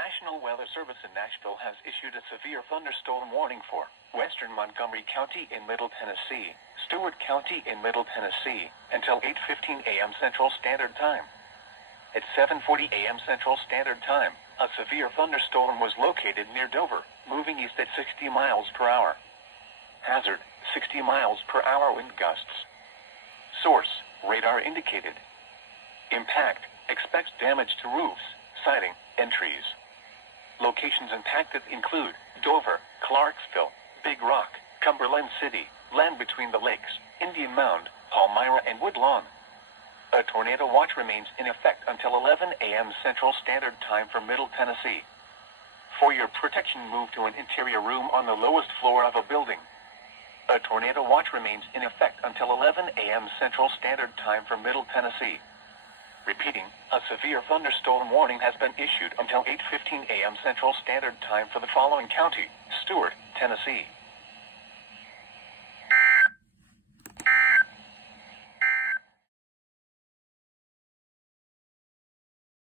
National Weather Service in Nashville has issued a severe thunderstorm warning for western Montgomery County in Middle Tennessee, Stewart County in Middle Tennessee, until 8:15 a.m. Central Standard Time. At 7:40 a.m. Central Standard Time, a severe thunderstorm was located near Dover, moving east at 60 miles per hour. Hazard, 60 miles per hour wind gusts. Source, radar indicated. Impact, expects damage to roofs, siding, and trees. Locations impacted include Dover, Clarksville, Big Rock, Cumberland City, land between the lakes, Indian Mound, Palmyra, and Woodlawn. A tornado watch remains in effect until 11 a.m. Central Standard Time for Middle Tennessee. For your protection, move to an interior room on the lowest floor of a building. A tornado watch remains in effect until 11 a.m. Central Standard Time for Middle Tennessee. Repeating, a severe thunderstorm warning has been issued until 8:15 a.m. Central Standard Time for the following county: Stewart, Tennessee.